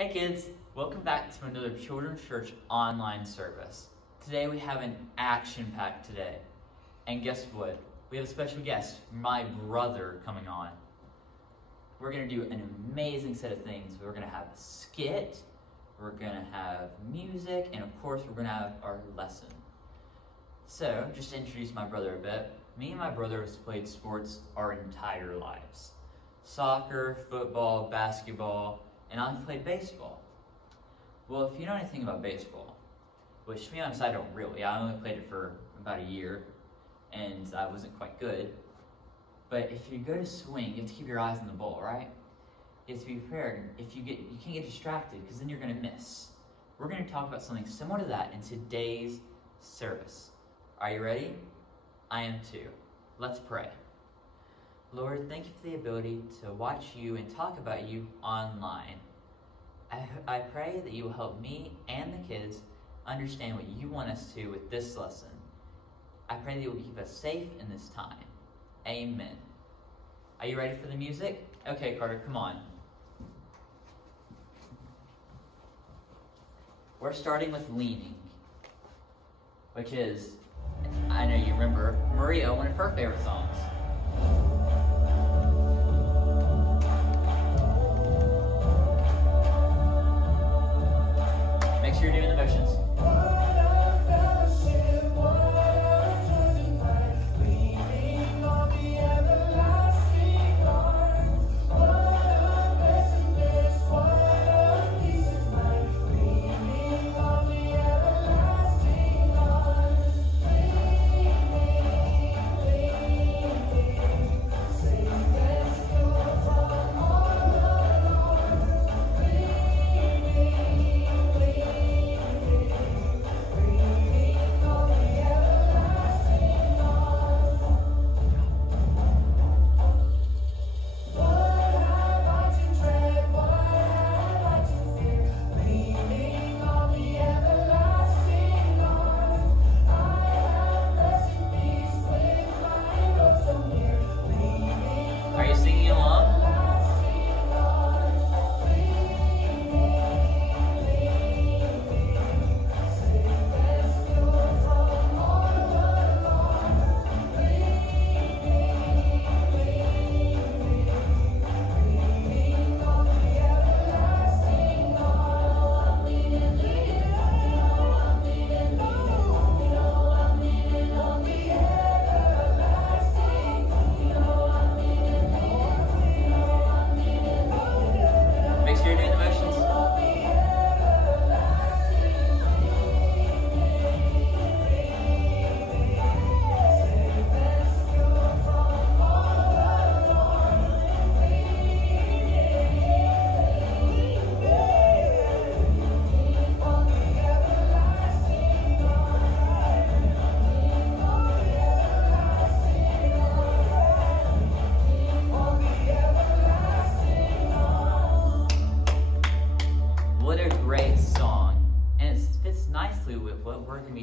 Hey kids, welcome back to another Children's Church online service. Today we have an action-packed day. And guess what? We have a special guest, my brother, coming on. We're going to do an amazing set of things. We're going to have a skit, we're going to have music, and of course we're going to have our lesson. So, just to introduce my brother a bit, me and my brother have played sports our entire lives. Soccer, football, basketball, and I've played baseball. Well, if you know anything about baseball, which to be honest, I don't really. I only played it for about a year, and I wasn't quite good. But if you go to swing, you have to keep your eyes on the ball, right? You have to be prepared. You can't get distracted, because then you're going to miss. We're going to talk about something similar to that in today's service. Are you ready? I am too. Let's pray. Lord, thank you for the ability to watch you and talk about you online. I pray that you will help me and the kids understand what you want us to with this lesson. I pray that you will keep us safe in this time. Amen. Are you ready for the music? Okay, Carter, come on. We're starting with Leaning, which is, I know you remember, Maria, one of her favorite songs. Make sure you're doing the motions.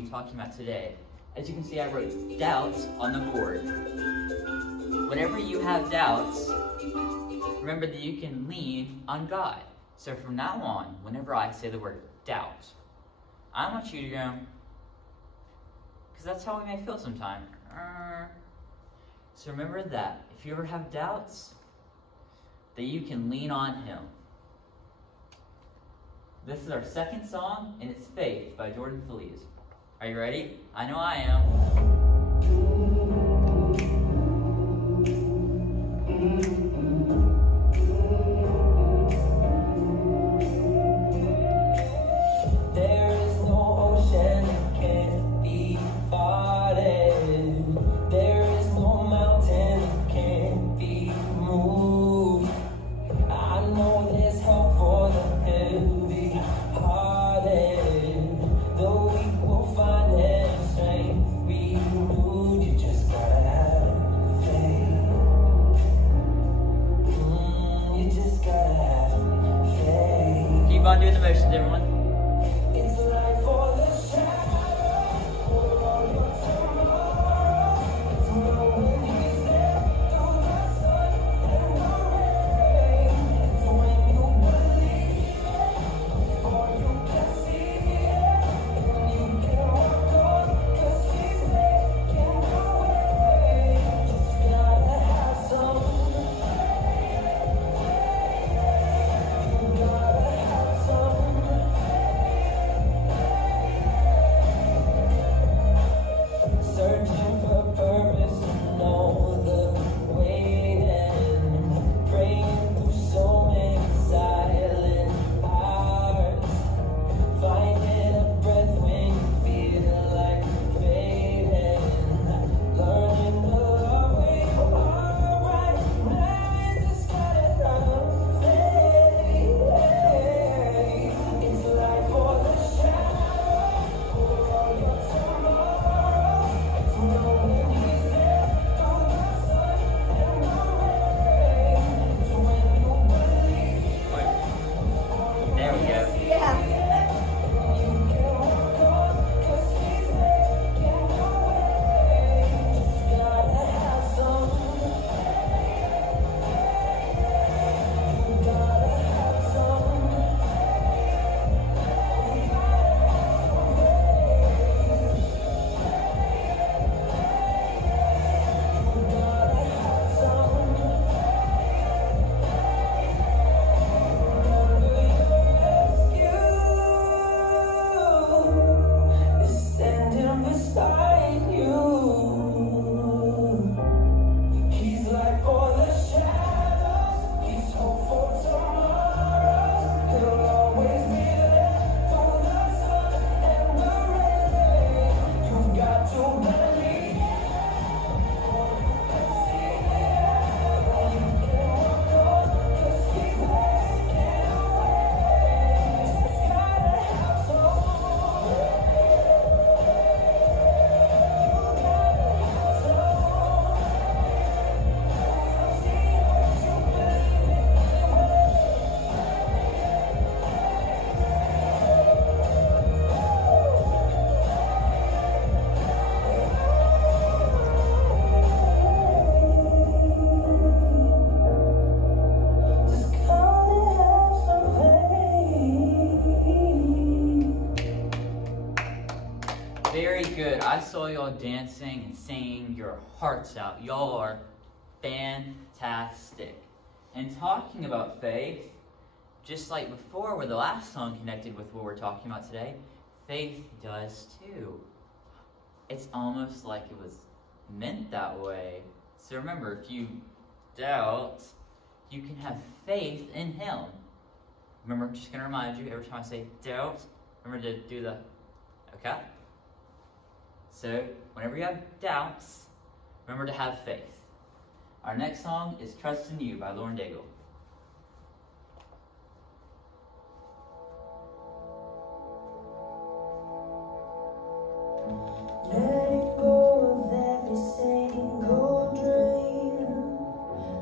Talking about today. As you can see, I wrote doubts on the board. Whenever you have doubts, remember that you can lean on God. So from now on, whenever I say the word doubt, I want you to go, because that's how we may feel sometimes. So remember that if you ever have doubts, that you can lean on Him. This is our second song, and it's Faith by Jordan Feliz. Are you ready? I know I am. Doing the motions, everyone. good. I saw y'all dancing and singing your hearts out. Y'all are fantastic. And talking about faith, just like before where the last song connected with what we're talking about today, faith does too. It's almost like it was meant that way. So remember, if you doubt, you can have faith in Him. Remember, I'm just going to remind you every time I say doubt, remember to do the, okay? So, whenever you have doubts, remember to have faith. Our next song is Trust in You by Lauren Daigle. Letting go of every single dream,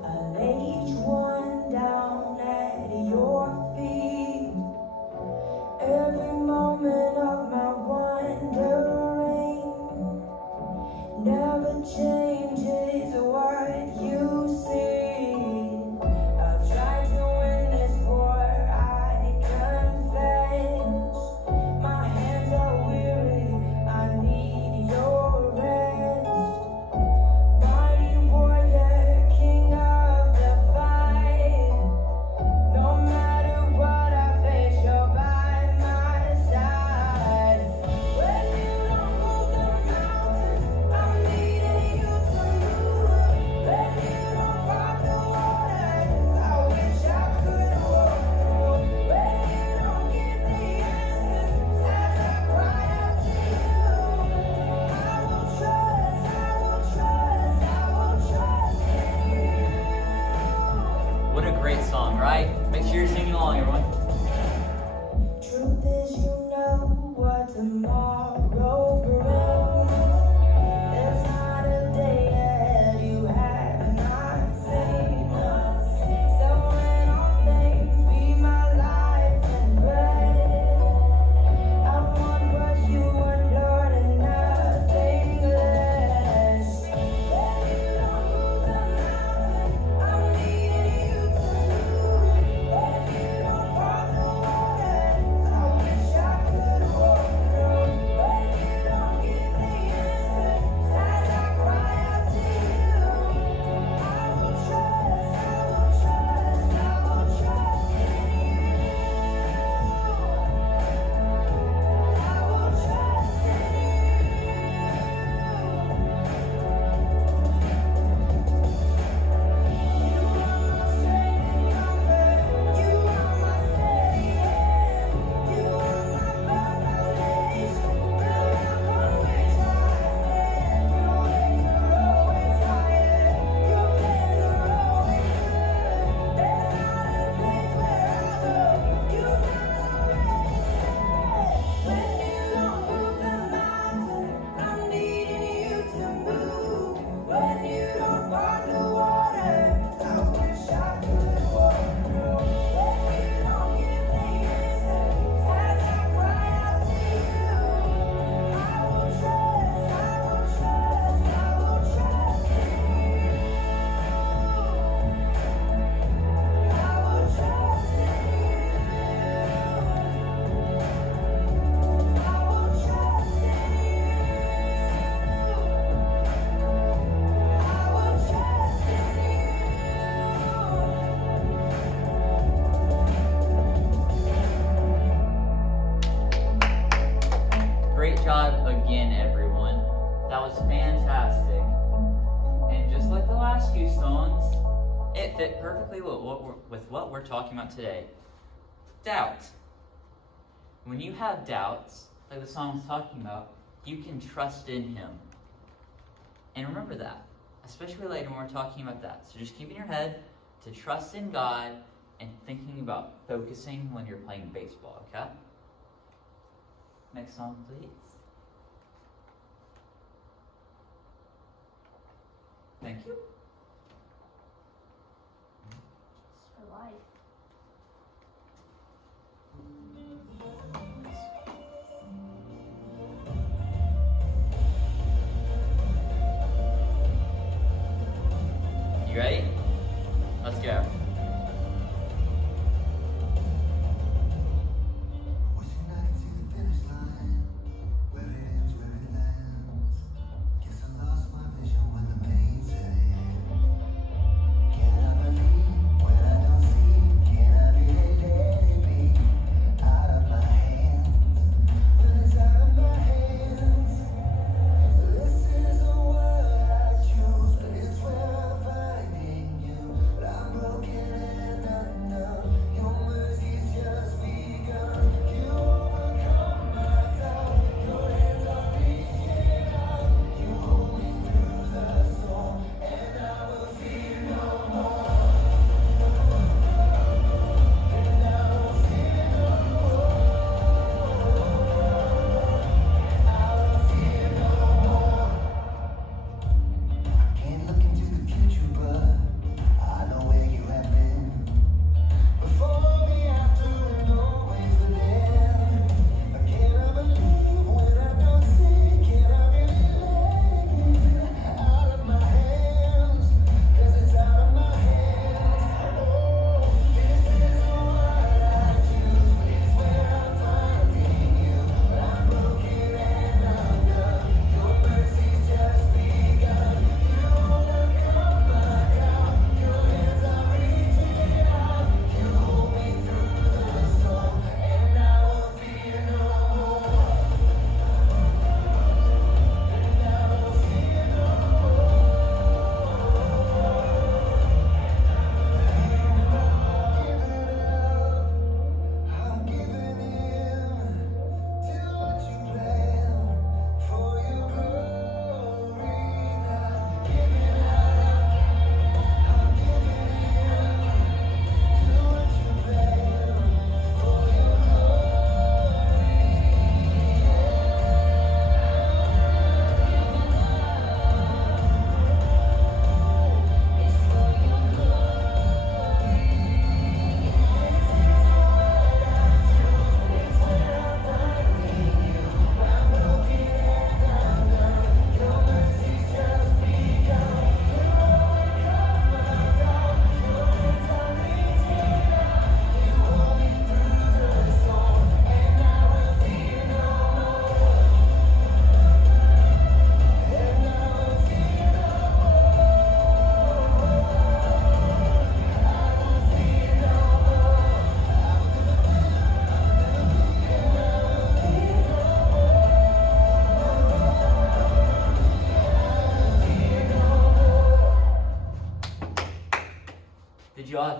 I lay each one down at your feet. Every moment of my wandering never changes what you see. I've tried to win this war, I confess. My hands are weary, I need your rest. Mighty warrior, king of the fight. No matter what I face, you're by my side. When you don't move the mountains, I'm needing you to move. When you don't rock the waters, I wish I could walk through. When you don't give the answers as I cry out to you, I will trust, I will trust, I will trust in you. What a great song, right? Make sure you're singing along, everyone. Truth is, you know what tomorrow brings. There's not a day ahead you have not seen. So in all things, be my life and bread. I want what you want, Lord, and nothing less. When you don't move the mountains, I'm needing you to move. When you don't part the waters, I wish I could walk through. When you don't give the answers as I cry out to you, I will trust, I will trust, I will trust in you. I will trust in you. You are my strength and comfort. You are my steady hand. You are my firm foundation, the rock on which I stand. Your ways are always higher. Your plans are always good. There's not a place where I go you've not already said. When you don't move the mountains, I'm needing you to move. When you don't part the waters, I wish I could walk through. When you don't give the answers as I cry out to you, I will trust, I will trust, I will trust in you. I will trust in you. I will trust in you. I will trust in Great job again, everyone. That was fantastic. And just like the last few songs, it fit perfectly with what we're talking about today. Doubt. When you have doubts, like the song was talking about, you can trust in Him. And remember that, especially later when we're talking about that. So just keep in your head to trust in God and thinking about focusing when you're playing baseball, okay? Next song, please. Thank you. For life. You ready? Let's go. Pushing night to the finish line, where it ends, where it lands.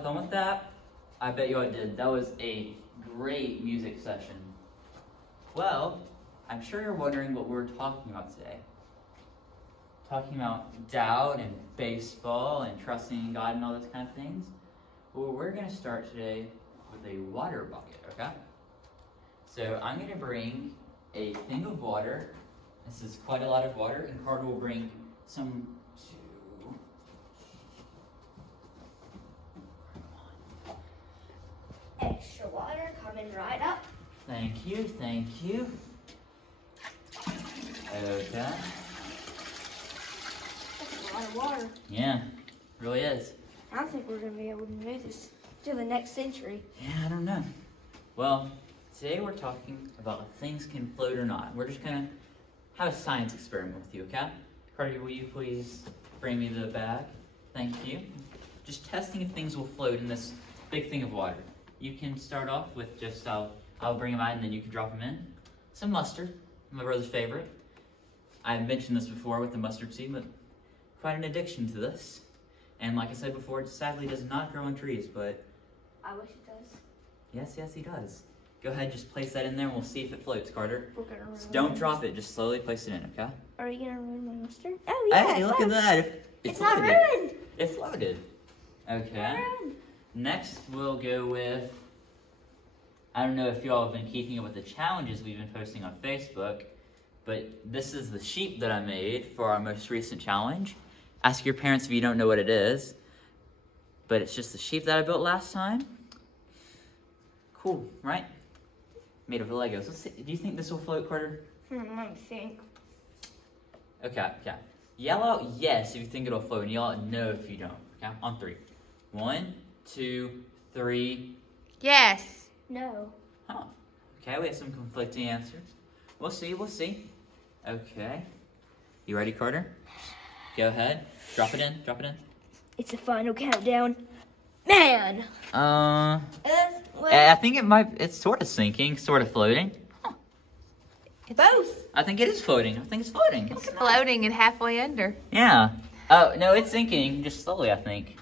fun with that? I bet you I did. That was a great music session. Well, I'm sure you're wondering what we're talking about today. Talking about doubt and baseball and trusting in God and all those kind of things. Well, we're going to start today with a water bucket, okay? So I'm going to bring a thing of water. This is quite a lot of water, and Carter will bring some too. Extra water coming right up. Thank you, thank you. Okay. That's a lot of water. Yeah, really is. I don't think we're going to be able to do this till the next century. Yeah, I don't know. Well, today we're talking about if things can float or not. We're just gonna have a science experiment with you, okay? Carter, will you please bring me the bag? Thank you. Just testing if things will float in this big thing of water. You can start off with just, I'll bring them out and then you can drop them in. Some mustard, my brother's favorite. I've mentioned this before with the mustard seed, but quite an addiction to this. And like I said before, it sadly does not grow on trees, but I wish it does. yes, he does. Go ahead, just place that in there and we'll see if it floats, Carter. We're gonna ruin So don't my drop it, just slowly place it in, okay? Are you going to ruin my mustard? Oh, yeah. Hey, look at that. It's not floated. ruined. It floated. Okay. Ruined. Next, we'll go with, I don't know if y'all have been keeping up with the challenges we've been posting on Facebook, but this is the sheep that I made for our most recent challenge. Ask your parents if you don't know what it is, but it's just the sheep that I built last time. Cool, right? Made of Legos. Let's see. Do you think this will float, Carter? Let me think. Okay. Yell out yes if you think it'll float, and yell out no if you don't. Okay, on 3. 1, 2, 3. Yes. No. Huh. Okay, we have some conflicting answers. We'll see. Okay. You ready, Carter? Go ahead. Drop it in. It's the final countdown. Man! I think it's sort of sinking, sort of floating. Both. I think it is floating. It's floating and halfway under. Yeah. Oh, no, it's sinking, just slowly, I think.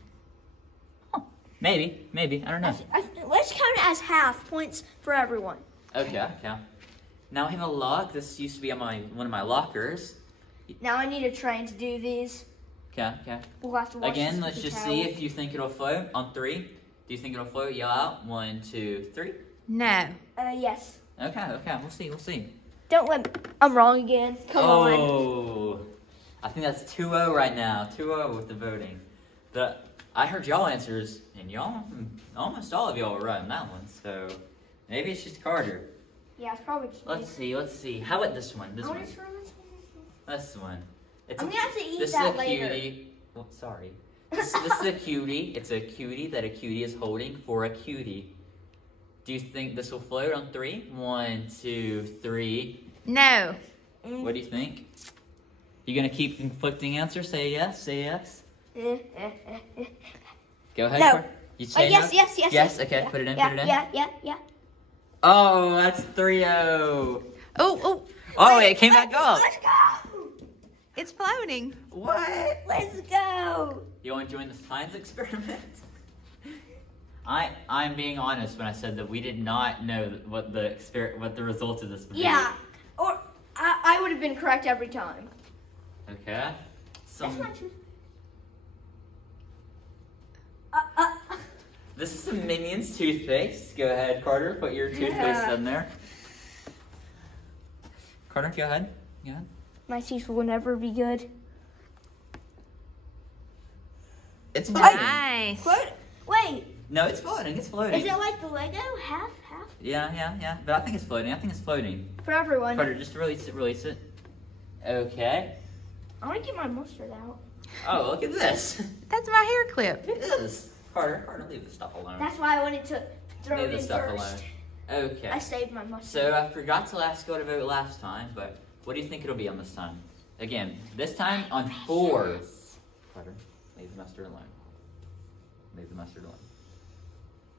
Huh. Maybe, I don't know. Let's count it as half points for everyone. Okay. Now I have a lock. This used to be on one of my lockers. Now I need a train to do these. Okay. We'll have to watch Again, this let's with the just towel. see if you think it'll float. On 3. Do you think it'll float? Yell out. 1, 2, 3. No. Yes. Okay. We'll see. Don't let I'm wrong again. Come on. Oh. I think that's 2-0 right now. 2-0 with the voting. But I heard y'all answers, and almost all of y'all were right on that one. So maybe it's just Carter. Yeah, it's probably just me. Let's see. How about this one? This I one. wanna try this one. This one. I'm gonna have to eat This that is a later. cutie. Oh, sorry. This is a cutie. It's a cutie that a cutie is holding for a cutie. Do you think this will float on 3? 1, 2, 3. No. What do you think? You gonna keep conflicting answers? Say yes. Go ahead. No. Cor- You say yes, no? yes. Yes. Okay. Yeah, Put it in. Yeah. Oh, that's 3-0. Oh. Oh, it came back up. Let's go. It's floating. What? Let's go. You want to join the science experiment? I'm being honest when I said that we did not know what the result of this would be. Yeah. Or I would have been correct every time. Okay. That's not true. This is some Minions toothpaste. Go ahead, Carter. Put your toothpaste in there. Carter, go ahead. My teeth will never be good. It's floating. Nice. Wait, No, it's floating. It's floating. is it like the Lego? Half? Yeah. But I think it's floating. For everyone. Carter, just release it. Okay. I want to get my mustard out. Oh, look at this. That's my hair clip. It is. Carter, leave the stuff alone. That's why I wanted to throw Leave it the in stuff first. alone. Okay. I saved my mustard. So I forgot to ask you to vote last time, but what do you think it'll be on this time? Again, this time on 4. Carter, leave the mustard alone.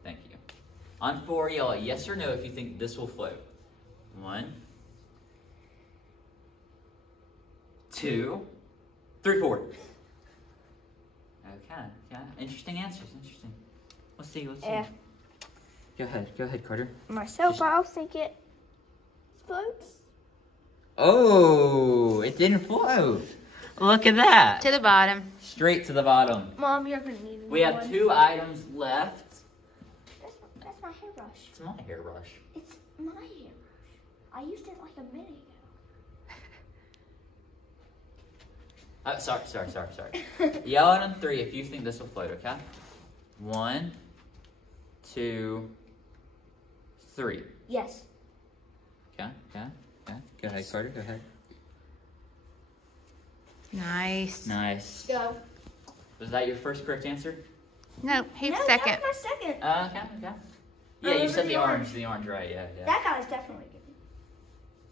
Thank you. On 4, yell out yes or no if you think this will float. 1, 2, 3, 4. Okay. Interesting answers. Let's see. Yeah. Go ahead, Carter. Myself, I also think it floats. Oh, it didn't float. Look at that. To the bottom. Straight to the bottom. Mom, you're gonna need We have 2 items left. That's my hairbrush. It's my hairbrush. It's my hairbrush. I used it like a minute ago. Sorry. Yell out on 3 if you think this will float, okay? 1, 2, 3. Yes. Okay. Go ahead, Carter. Go ahead. Nice. Go. Was that your first correct answer? No, he was No, second. that was my second. Okay. Yeah, you said the orange. The orange, right? Yeah. That guy's definitely good.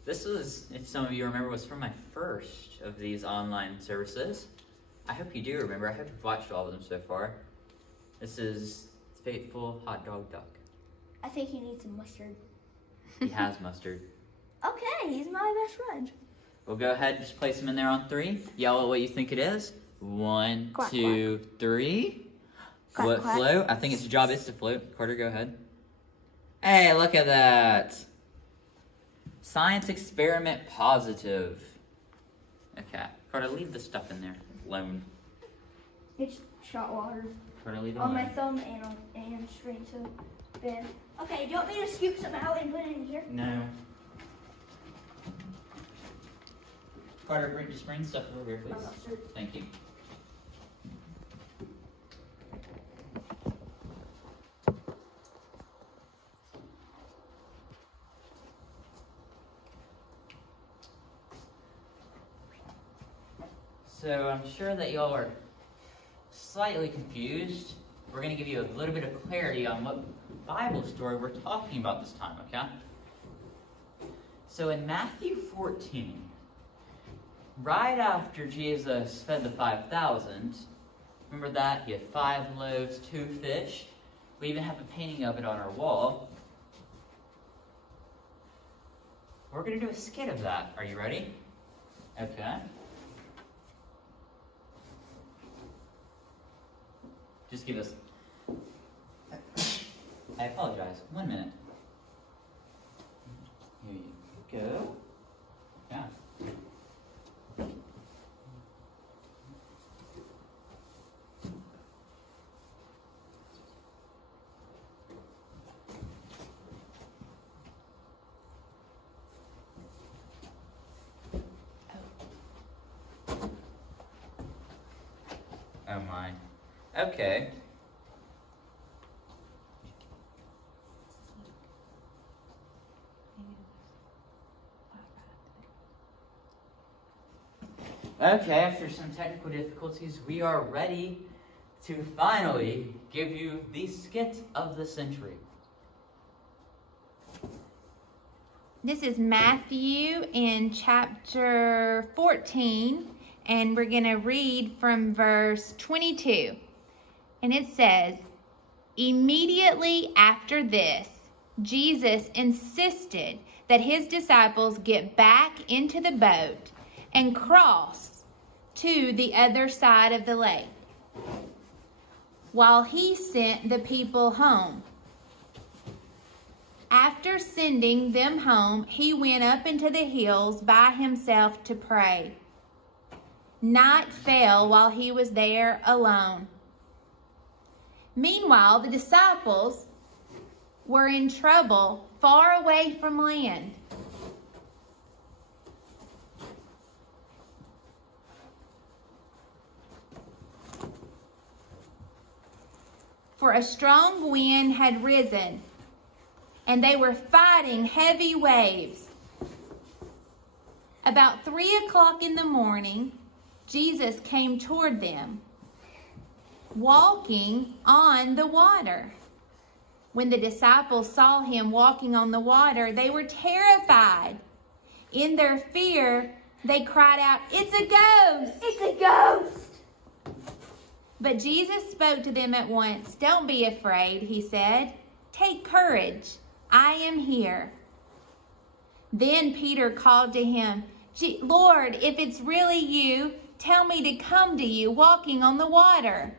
This was, if some of you remember, was from my first of these online services. I hope you do remember. I hope you've watched all of them so far. This is Faithful Hot Dog Duck. I think he needs some mustard. He has mustard. Okay, he's my best friend. We'll go ahead and just place him in there on 3. Yell at what you think it is. 1, Quack, 2, 3. Quack, Will it quack. float? I think its job is to float. Carter, go ahead. Hey, look at that. Science experiment positive. Okay. Carter, leave the stuff in there alone. It's shot water Carter, leave it on my alone. thumb and straight to bed. Okay, do you want me to scoop some out and put it in here? No. Carter, just bring stuff over here, please. Mustard. Thank you. So I'm sure that y'all are slightly confused. We're going to give you a little bit of clarity on what Bible story we're talking about this time, okay? So in Matthew 14, right after Jesus fed the 5,000, remember that? He had 5 loaves, 2 fish. We even have a painting of it on our wall. We're going to do a skit of that. Are you ready? Okay. Just give us... I apologize. 1 minute. Here you go. Yeah. Oh my. Okay. Okay, after some technical difficulties, we are ready to finally give you the skit of the century. This is Matthew in chapter 14, and we're going to read from verse 22. And it says, "Immediately after this, Jesus insisted that his disciples get back into the boat and cross to the other side of the lake, while he sent the people home. After sending them home, he went up into the hills by himself to pray. Night fell while he was there alone. Meanwhile, the disciples were in trouble far away from land. For a strong wind had risen, and they were fighting heavy waves. About 3 o'clock in the morning, Jesus came toward them, walking on the water. When the disciples saw him walking on the water, they were terrified. In their fear, they cried out, "It's a ghost! It's a ghost!" But Jesus spoke to them at once. "Don't be afraid," he said. "Take courage. I am here." Then Peter called to him, "Lord, if it's really you, tell me to come to you walking on the water."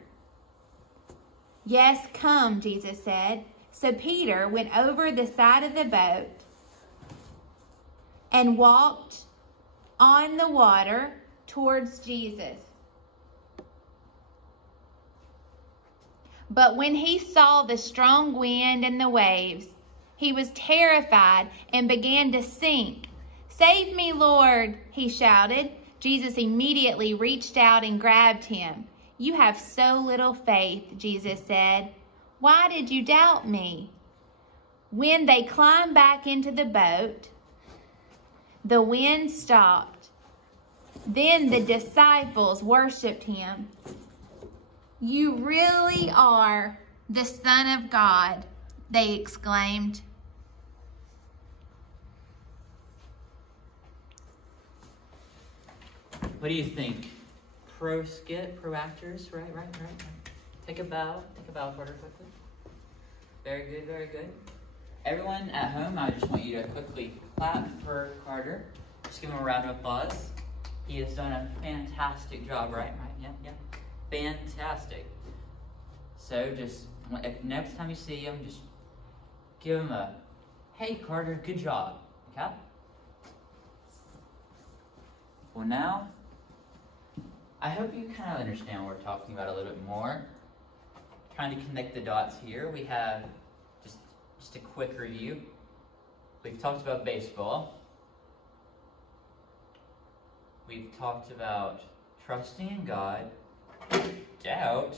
Yes, come, Jesus said. So Peter went over the side of the boat and walked on the water towards Jesus. But when he saw the strong wind and the waves, he was terrified and began to sink. "Save me, Lord," he shouted. Jesus immediately reached out and grabbed him. "You have so little faith," Jesus said. "Why did you doubt me?" When they climbed back into the boat, the wind stopped. Then the disciples worshiped him. "You really are the Son of God," they exclaimed. What do you think? Pro-skit, pro-actors, right. Take a bow, Carter, quickly. Very good, very good. Everyone at home, I just want you to quickly clap for Carter. Just give him a round of applause. He has done a fantastic job, right? Yep. Fantastic. So just, if next time you see him, just give him a, "Hey Carter, good job," okay? Well now, I hope you kind of understand what we're talking about a little bit more. Trying to connect the dots here. We have just a quick review. We've talked about baseball. We've talked about trusting in God, doubt.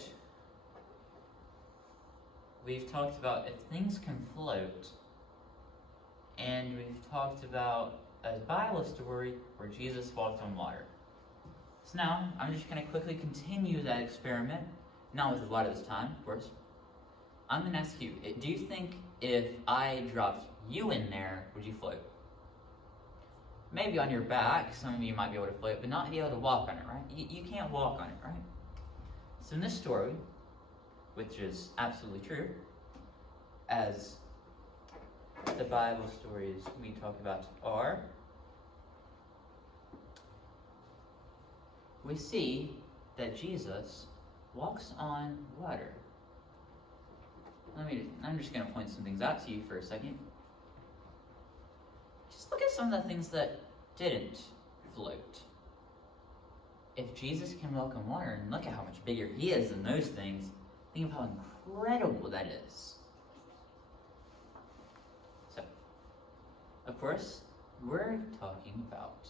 We've talked about if things can float. And we've talked about a Bible story where Jesus walked on water. So now, I'm just going to quickly continue that experiment, not with a lot of this time, of course. I'm going to ask you, do you think if I dropped you in there, would you float? Maybe on your back, some of you might be able to float, but not be able to walk on it, right? You can't walk on it, right? So in this story, which is absolutely true, as the Bible stories we talk about are, we see that Jesus walks on water. I'm just going to point some things out to you for a second. Just look at some of the things that didn't float. If Jesus can walk on water, and look at how much bigger he is than those things, think of how incredible that is. So, of course, we're talking about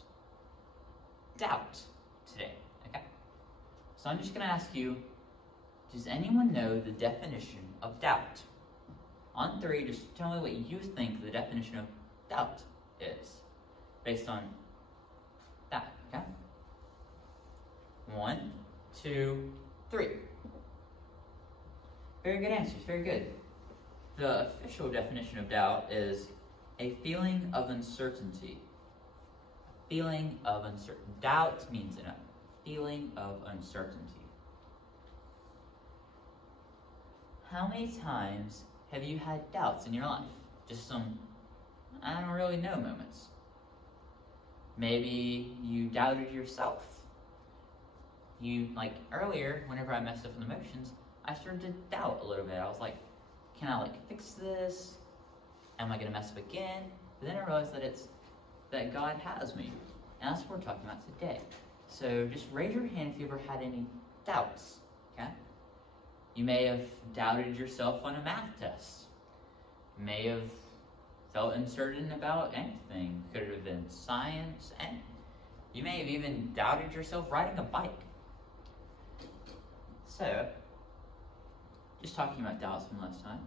doubt today, okay? So I'm just going to ask you, does anyone know the definition of doubt? On 3, just tell me what you think the definition of doubt is, based on that, okay? 1, 2, 3. Very good answers, very good. The official definition of doubt is a feeling of uncertainty. A feeling of uncertainty. Doubt means a feeling of uncertainty. How many times have you had doubts in your life? Just some, I don't really know moments. Maybe you doubted yourself. Like earlier, whenever I messed up in the motions, I started to doubt a little bit. I was like, can I fix this? Am I gonna mess up again? But then I realized that God has me. And that's what we're talking about today. So just raise your hand if you ever had any doubts, okay? You may have doubted yourself on a math test. You may have felt uncertain about anything. Could have been science, and you may have even doubted yourself riding a bike. So, just talking about doubts from last time,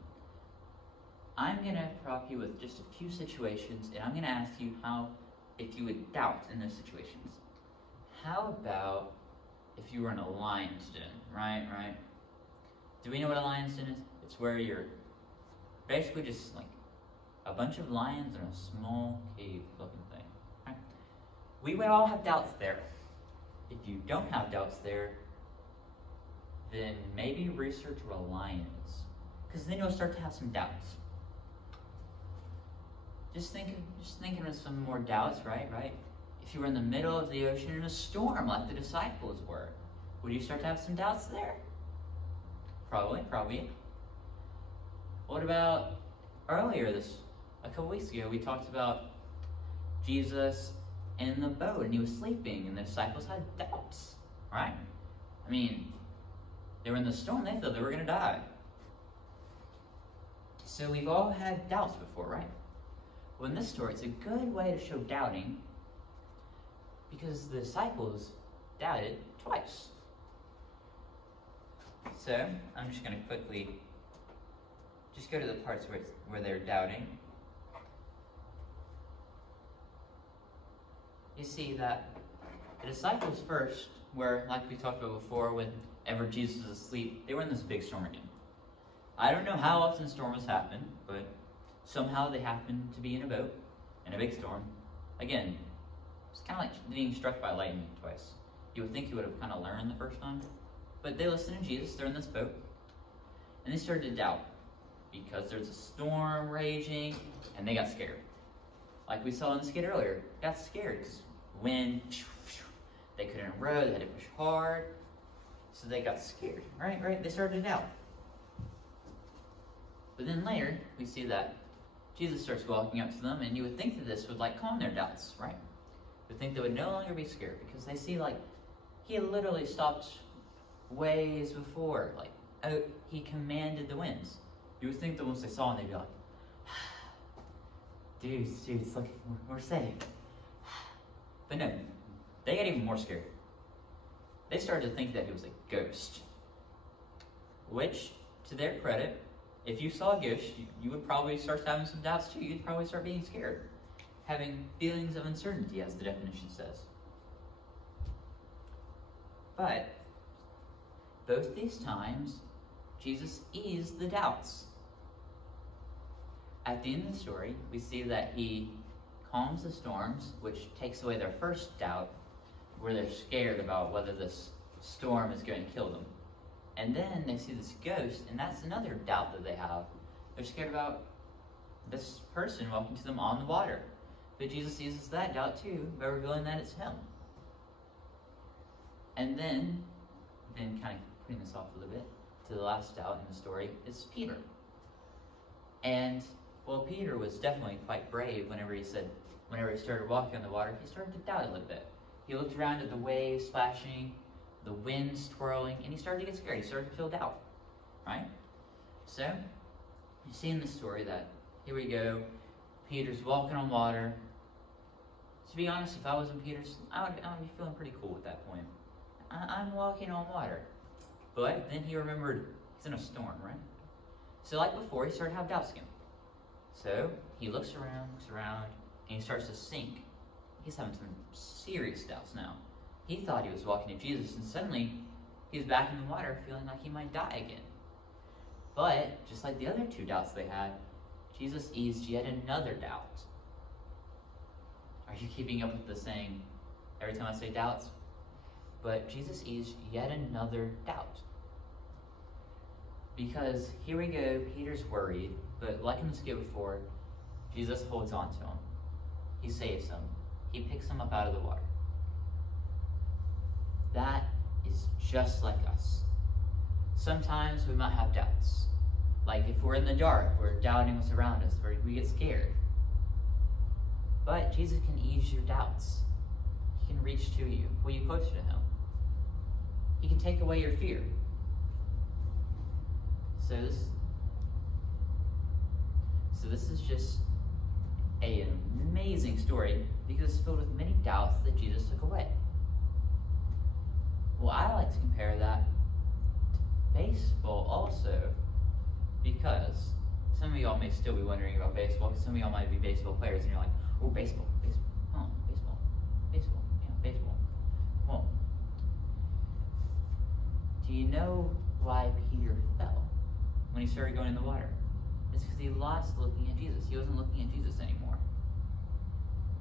I'm going to prop you with just a few situations, and I'm going to ask you if you would doubt in those situations. How about if you were in a lion's den, right? Do we know what a lion's den is? It's where you're basically just a bunch of lions in a small cave-looking thing, right? We would all have doubts there. If you don't have doubts there, then maybe research what a lion is, because then you'll start to have some doubts. Just thinking of some more doubts, right? If you were in the middle of the ocean in a storm like the disciples were, would you start to have some doubts there? Probably. What about earlier a couple weeks ago, we talked about Jesus in the boat and he was sleeping and the disciples had doubts, right? I mean, they were in the storm, they thought they were going to die. So we've all had doubts before, right? Well, in this story, it's a good way to show doubting because the disciples doubted twice. So I'm just going to quickly just go to the parts where they're doubting. You see that the disciples first were, like we talked about before, whenever Jesus was asleep, they were in this big storm again. I don't know how often storms happen, but somehow they happened to be in a boat in a big storm. Again, it's kind of like being struck by lightning twice. You would think you would have kind of learned the first time, but they listened to Jesus. They're in this boat, and they started to doubt because there's a storm raging, and they got scared. Like we saw in the skit earlier, got scared because wind, they couldn't row, they had to push hard, so they got scared, right? They started to doubt. But then later, we see that Jesus starts walking up to them, and you would think that this would like calm their doubts, right? You would think they would no longer be scared because they see like he had literally stopped ways before, like he commanded the winds. You would think that once they saw him, they'd be like, dudes, look, we're safe. But no, they got even more scared. They started to think that he was a ghost, which, to their credit, if you saw a ghost, you would probably start having some doubts too. You'd probably start being scared, having feelings of uncertainty, as the definition says. But both these times, Jesus eased the doubts. At the end of the story, we see that he calms the storms, which takes away their first doubt, where they're scared about whether this storm is going to kill them. And then they see this ghost, and that's another doubt that they have. They're scared about this person walking to them on the water. But Jesus uses that doubt too by revealing that it's him. And then kind of putting this off a little bit, to the last doubt in the story, is Peter. And, well, Peter was definitely quite brave whenever he started walking on the water, he started to doubt a little bit. He looked around at the waves splashing, the wind swirling, and he started to get scared. He started to feel doubt, right? So, you see in this story that, here we go, Peter's walking on water. To be honest, if I was in Peter's, I would be feeling pretty cool at that point. I'm walking on water. But then he remembered he's in a storm, right? So like before, he started to have doubts again. So he looks around, and he starts to sink. He's having some serious doubts now. He thought he was walking to Jesus, and suddenly he's back in the water feeling like he might die again. But, just like the other two doubts they had, Jesus eased yet another doubt. Are you keeping up with the saying, every time I say doubts? But Jesus eased yet another doubt. Because here we go, Peter's worried, but like in the skit before, Jesus holds on to him. He saves him. He picks him up out of the water. That is just like us. Sometimes we might have doubts. Like if we're in the dark, we're doubting what's around us, or we get scared. But Jesus can ease your doubts. He can reach to you, pull you closer to him. He can take away your fear. So this is just an amazing story because it's filled with many doubts that Jesus took away. Well, I like to compare that to baseball also, because some of y'all may still be wondering about baseball, because some of y'all might be baseball players, and you're like, oh, baseball, well, do you know why Peter fell when he started going in the water? It's because he lost looking at Jesus. He wasn't looking at Jesus anymore.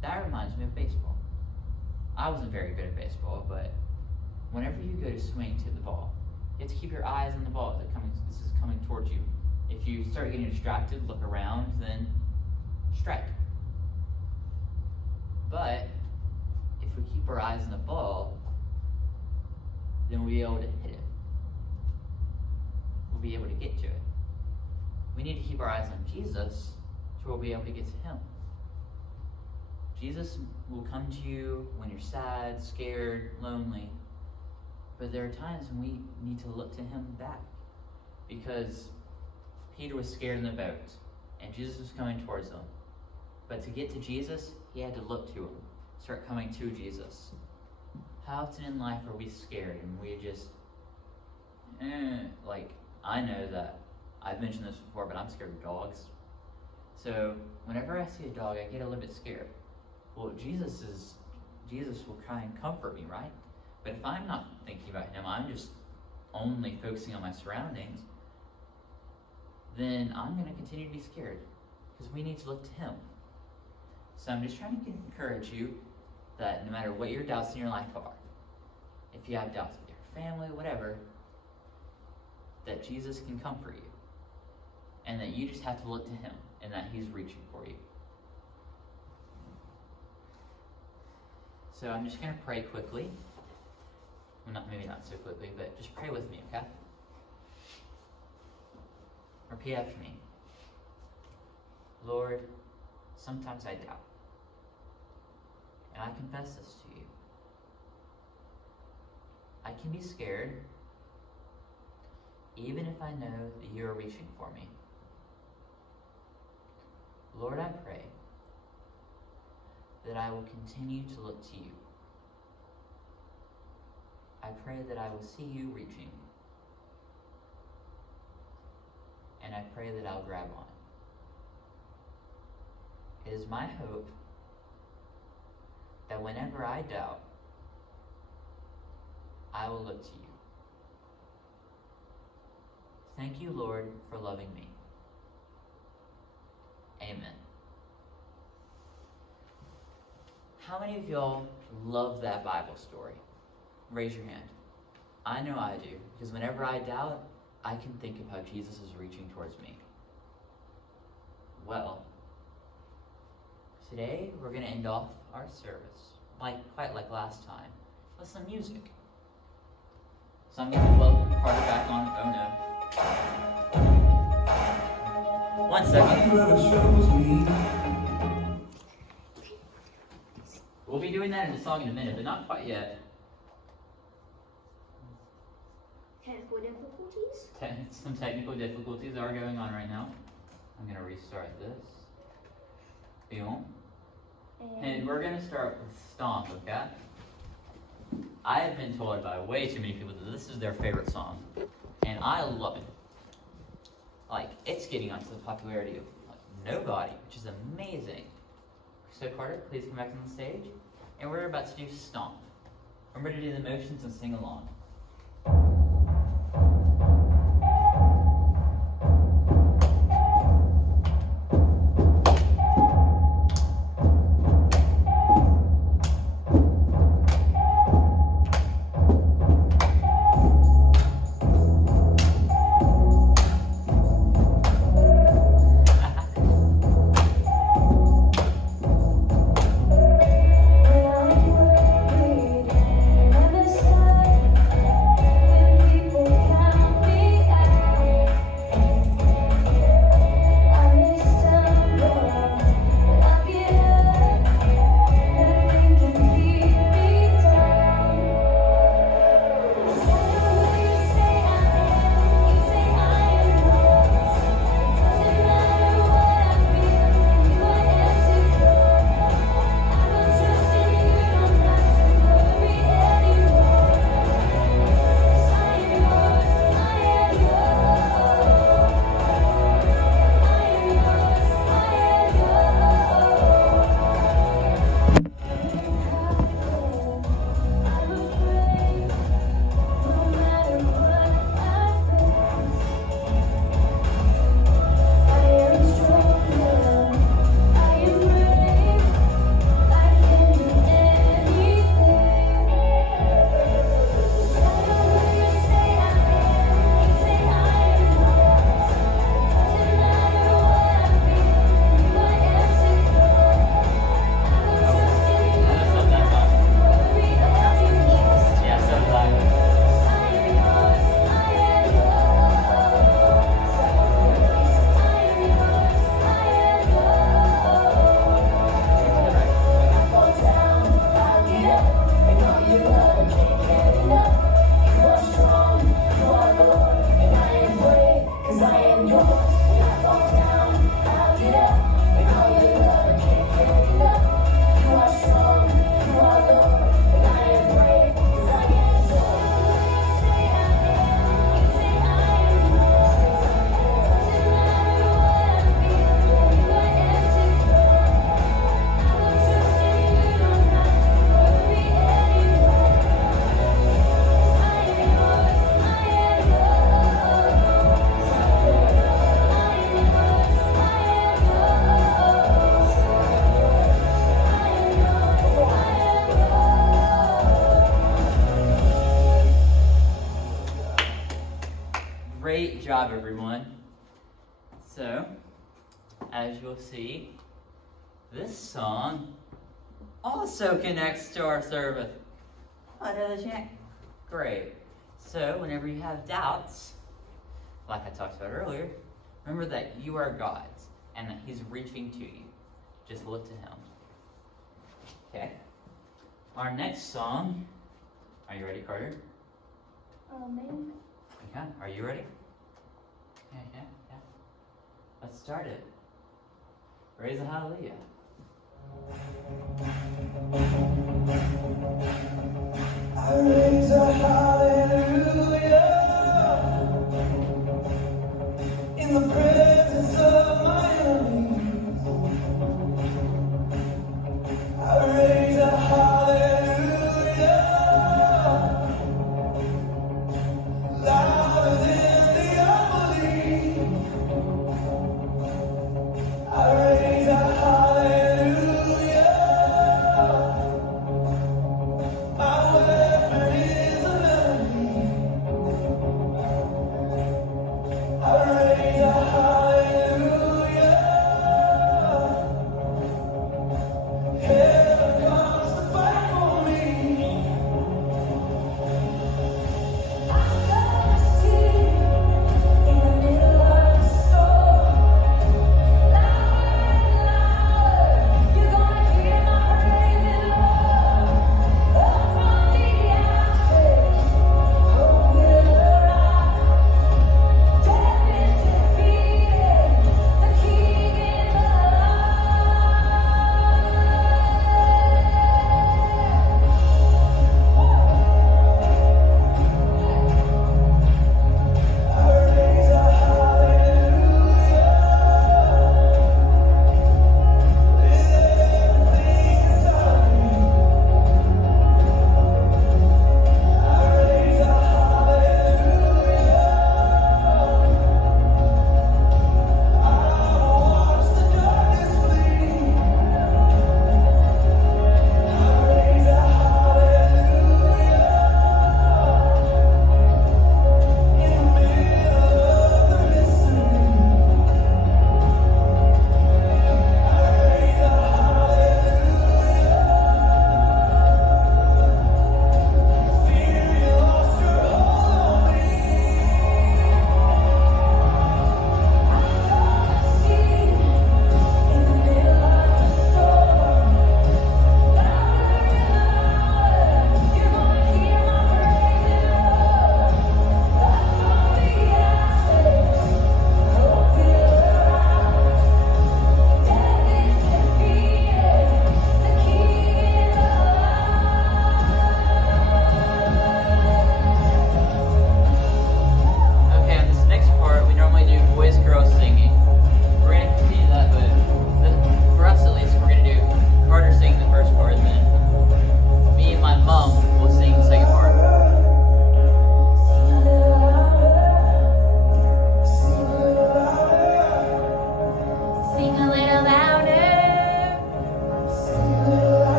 That reminds me of baseball. I wasn't very good at baseball, but whenever you go to swing to the ball, you have to keep your eyes on the ball as this is coming towards you. If you start getting distracted, look around, then strike. But if we keep our eyes on the ball, then we'll be able to hit it. We'll be able to get to it. we need to keep our eyes on Jesus so we'll be able to get to him. Jesus will come to you when you're sad, scared, lonely. But there are times when we need to look to him back. Because Peter was scared in the boat, and Jesus was coming towards him. But to get to Jesus, he had to look to him, start coming to Jesus. How often in life are we scared and we just, like, I know that I've mentioned this before, but I'm scared of dogs. So whenever I see a dog, I get a little bit scared. Well, Jesus will try and comfort me, right? But if I'm not thinking about him, I'm just only focusing on my surroundings, then I'm going to continue to be scared because we need to look to him. So I'm just trying to encourage you that no matter what your doubts in your life are, if you have doubts with your family, whatever, that Jesus can comfort you and that you just have to look to him and that he's reaching for you. So I'm just going to pray quickly. Well, maybe not so quickly, but just pray with me, okay? Repeat after me. Lord, sometimes I doubt. And I confess this to you. I can be scared, even if I know that you are reaching for me. Lord, I pray that I will continue to look to you. I pray that I will see you reaching. And I pray that I'll grab on. It is my hope that whenever I doubt, I will look to you. Thank you, Lord, for loving me. Amen. How many of y'all love that Bible story? Raise your hand. I know I do, because whenever I doubt, I can think of how Jesus is reaching towards me. Well, today we're going to end off our service, quite like last time, with some music. So I'm going to welcome Carter back on. Oh no. 1 second. We'll be doing that in the song in a minute, but not quite yet. Technical difficulties? Some technical difficulties are going on right now. I'm going to restart this. Boom. And we're going to start with Stomp, okay? I have been told by way too many people that this is their favorite song. And I love it. Like, it's getting onto the popularity of Nobody, which is amazing. So Carter, please come back on the stage. And we're about to do Stomp. Remember to do the motions and sing along. When I'm worried, I never stop. job, everyone. So, as you'll see, this song also connects to our service. Oh, does it? Great. So, whenever you have doubts, like I talked about earlier, remember that you are God's and that He's reaching to you. Just look to Him. Okay. Our next song. Are you ready, Carter? Maybe. Okay. Are you ready? Yeah. Let's start it. Raise a hallelujah. I raise a hallelujah in the presence of my enemies. I raise a hallelujah louder than the unbelief. I raise a hallelujah. My weapon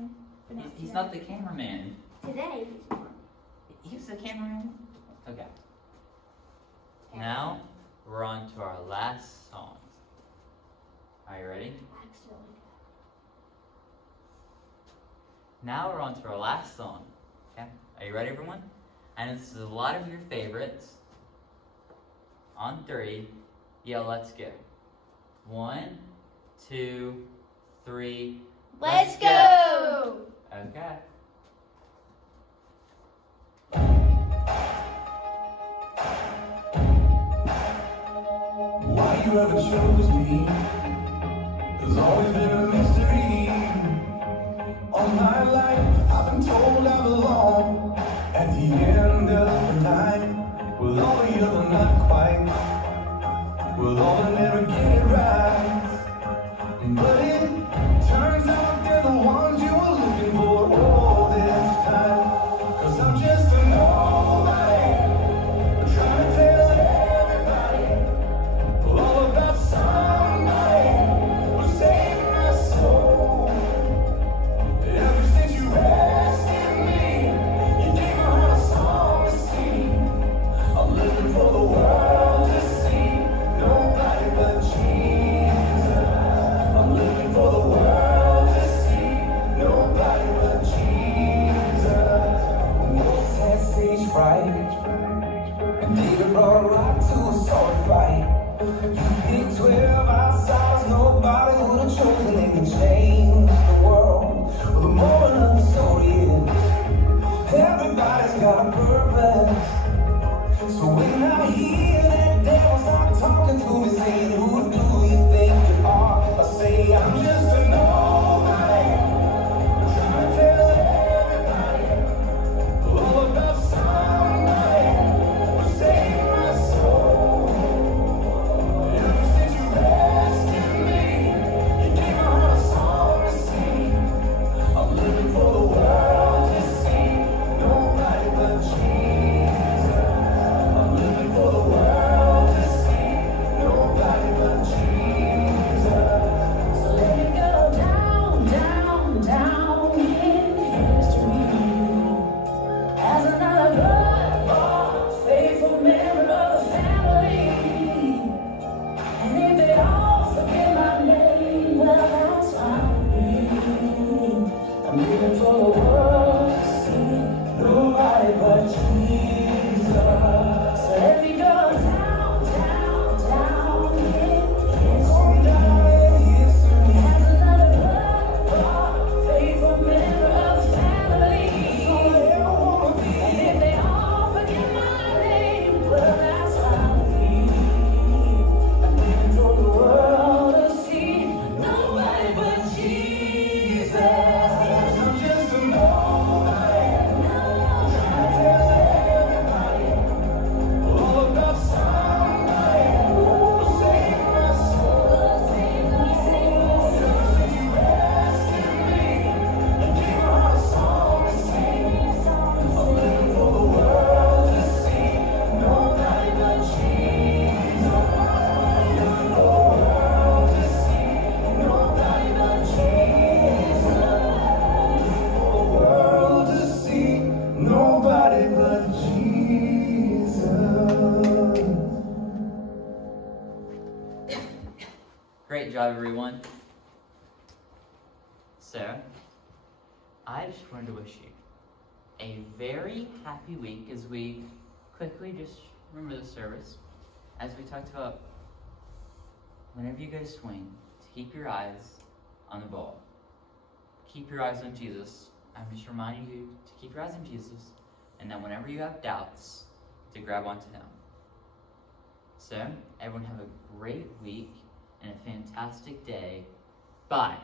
cameraman. But not He's today. not the cameraman. Today he's not. He's the cameraman? Okay. Now, we're on to our last song. Are you ready? Accidentally. Now we're on to our last song. Okay? Are you ready, everyone? And this is a lot of your favorites. On 3, yell, let's go. 1, 2, 3. Let's go! Okay. Why you ever chose me has always been a mystery. All my life I've been told I belong at the end of the line, with all the other not quite, with all the never get it right. But it turns out they're the ones you were looking for all this time. 'Cause I'm just a nobody, trying to tell everybody all about somebody who saved my soul. Ever since you rescued me, you gave my heart a song to sing. I'm living for the world to see, nobody but Jesus. I'm living for the world to see, nobody but Jesus. Most had stage fright, and David brought a rock to a sword fight. You picked 12 outsiders nobody would have chosen, and you changed the world. Well, the moral of the story is everybody's got a purpose. So when I hear that devil start talking to me, saying, who do you think you are? I say, I'm just a nobody, trying to tell everybody all about somebody who saved my soul. Ever since you rescued me, you gave my heart a song to sing. I'm living for the world to see, nobody but Jesus. I'm living for the world to see, nobody but Jesus. So let me go down, down, down in history as another blood-bought, faithful member of the family. And if they all forget my name, well, that's fine with me. I'm living for the world to see, nobody but Jesus. So let me go down, down, down in history as another blood-bought, faithful member of the family. And if they all forget my name, well, that's fine with me. I'm living for the world to see, nobody but Jesus. I'm just a nobody, trying to tell everybody all about somebody who saved my soul. Ever since you rescued me, you gave my heart a song to sing. I'm living for the world to see, nobody but Jesus. I'm living for the world to see, nobody but Jesus. Living for the world to see, nobody but Jesus. Great job, everyone. So, I just wanted to wish you a very happy week as we quickly just remember the service. As we talked about, whenever you go to swing, to keep your eyes on the ball. Keep your eyes on Jesus. I'm just reminding you to keep your eyes on Jesus, and that whenever you have doubts, to grab onto Him. So, everyone have a great week and a fantastic day. Bye.